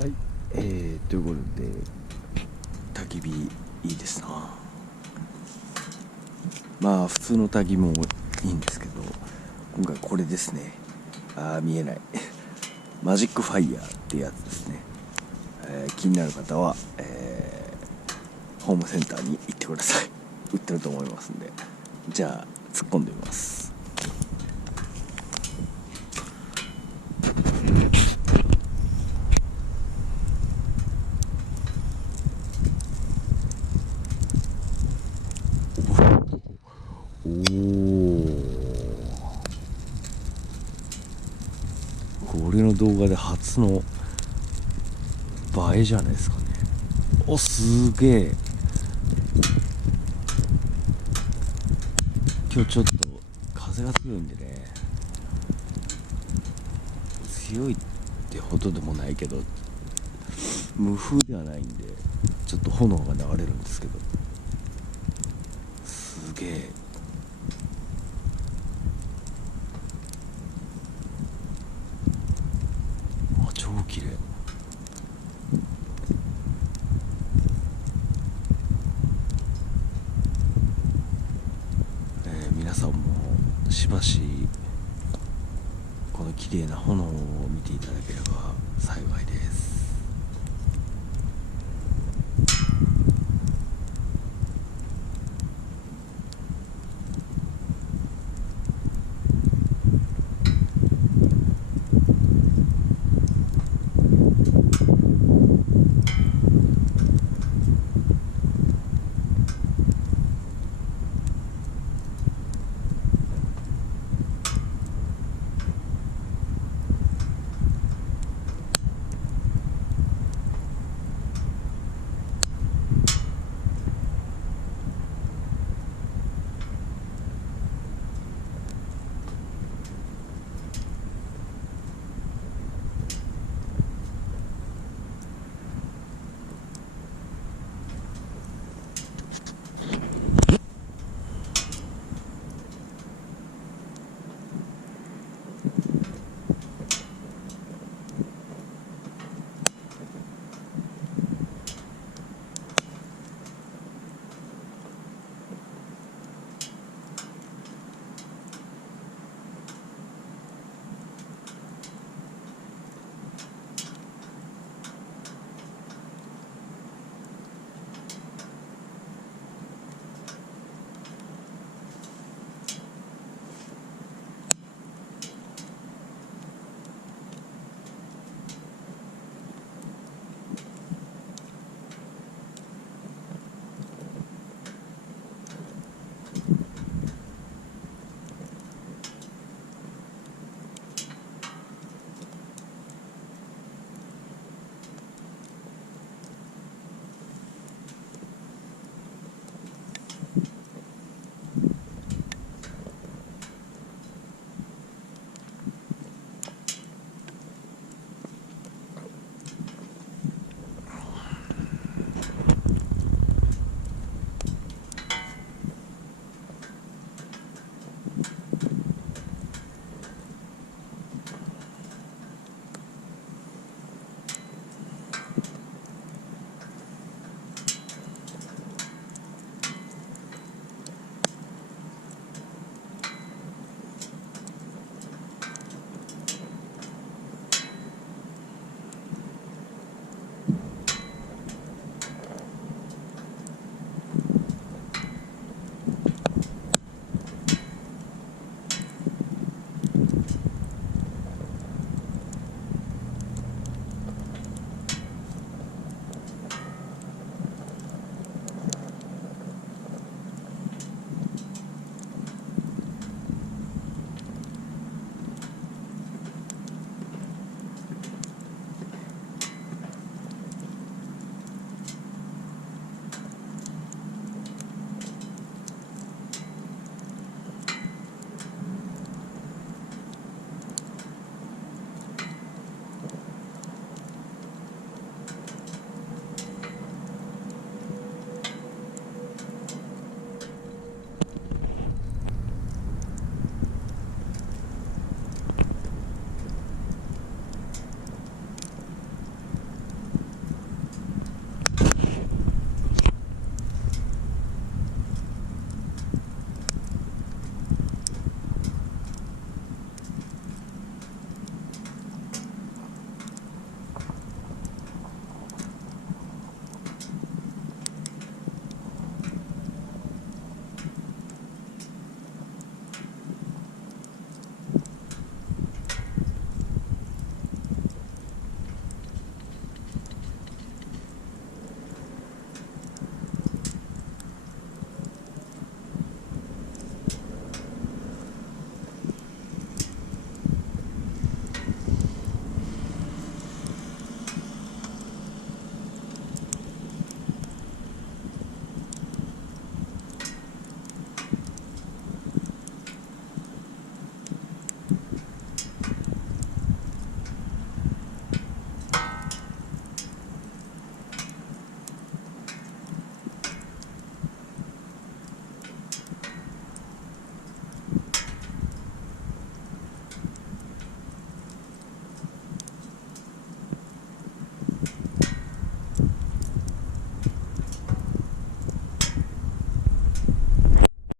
はい、ということで焚き火いいですな。まあ普通の焚き火もいいんですけど、今回これですね。見えないマジックファイヤーってやつですね。気になる方は、ホームセンターに行ってください。売ってると思いますんで。じゃあ突っ込んでみます。おお、これの動画で初の映えじゃないですかね。お、すげえ。今日ちょっと風が強いんでね、強いってほどでもないけど無風ではないんで、ちょっと炎が流れるんですけど、すげえ。超綺麗。皆さんもしばしこの綺麗な炎を見ていただければ幸いです。